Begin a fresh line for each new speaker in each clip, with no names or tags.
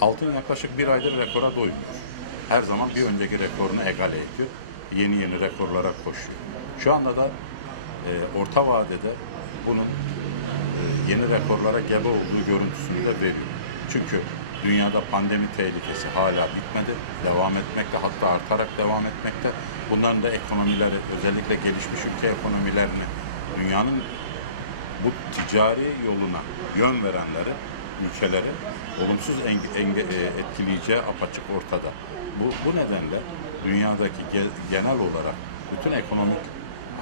Altın yaklaşık bir aydır rekora doymuyor. Her zaman bir önceki rekorunu egale ediyor. Yeni yeni rekorlara koşuyor. Şu anda da e, orta vadede bunun e, yeni rekorlara gebe olduğu görüntüsünü de veriyor. Çünkü dünyada pandemi tehlikesi hala bitmedi. Devam etmekte hatta artarak devam etmekte. Bunların da ekonomileri özellikle gelişmiş ülke ekonomilerini dünyanın bu ticari yoluna yön verenleri ülkeleri olumsuz enge- e, etkileyeceği apaçık ortada. Bu, bu nedenle dünyadaki ge- genel olarak bütün ekonomik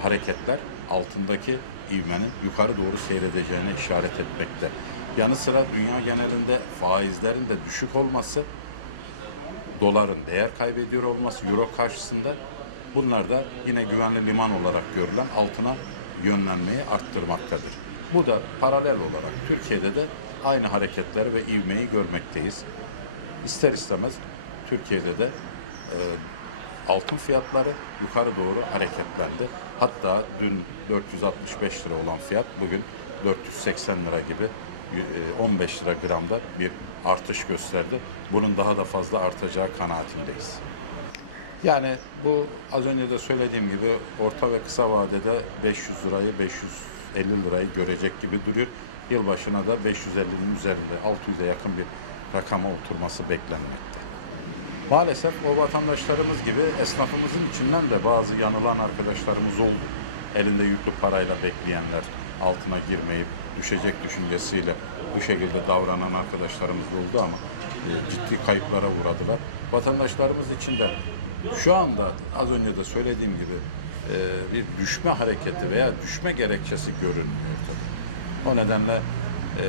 hareketler altındaki ivmenin yukarı doğru seyredeceğine işaret etmekte. Yanı sıra dünya genelinde faizlerin de düşük olması, doların değer kaybediyor olması euro karşısında bunlar da yine güvenli liman olarak görülen altına yönlenmeyi arttırmaktadır. Bu da paralel olarak Türkiye'de de aynı hareketleri ve ivmeyi görmekteyiz. İster istemez Türkiye'de de e, altın fiyatları yukarı doğru hareketlendi. Hatta dün 465 lira olan fiyat bugün 480 lira gibi e, 15 lira gramda bir artış gösterdi. Bunun daha da fazla artacağı kanaatindeyiz. Yani bu az önce de söylediğim gibi orta ve kısa vadede 500 lirayı 550 lirayı görecek gibi duruyor. Yılbaşına da 550'nin üzerinde 600'e yakın bir rakama oturması beklenmekte. Maalesef o vatandaşlarımız gibi esnafımızın içinden de bazı yanılan arkadaşlarımız oldu. Elinde yüklü parayla bekleyenler, altına girmeyip düşecek düşüncesiyle bu şekilde davranan arkadaşlarımız da oldu ama e, ciddi kayıplara uğradılar. Vatandaşlarımız için de şu anda az önce de söylediğim gibi e, bir düşme hareketi veya düşme gerekçesi görünmüyor tabii. O nedenle e,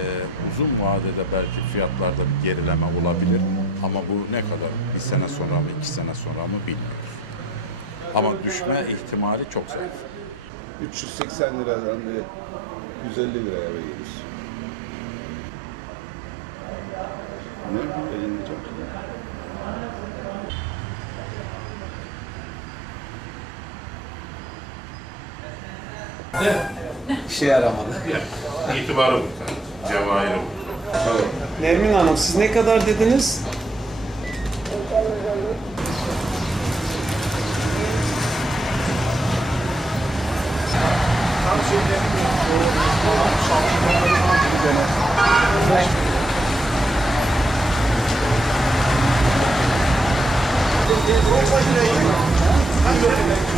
uzun vadede belki fiyatlarda bir gerileme olabilir ama bu ne kadar bir sene sonra mı iki sene sonra mı bilmiyoruz. Ama düşme ihtimali çok zayıf. 380 liradan da 150 liraya veriyoruz. Ne? Elinde çok
Ne? İşe yaramadı.
İtibarı bu. Cevahiri bu.
Nermin Hanım siz ne kadar dediniz?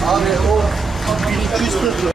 Abi o 1240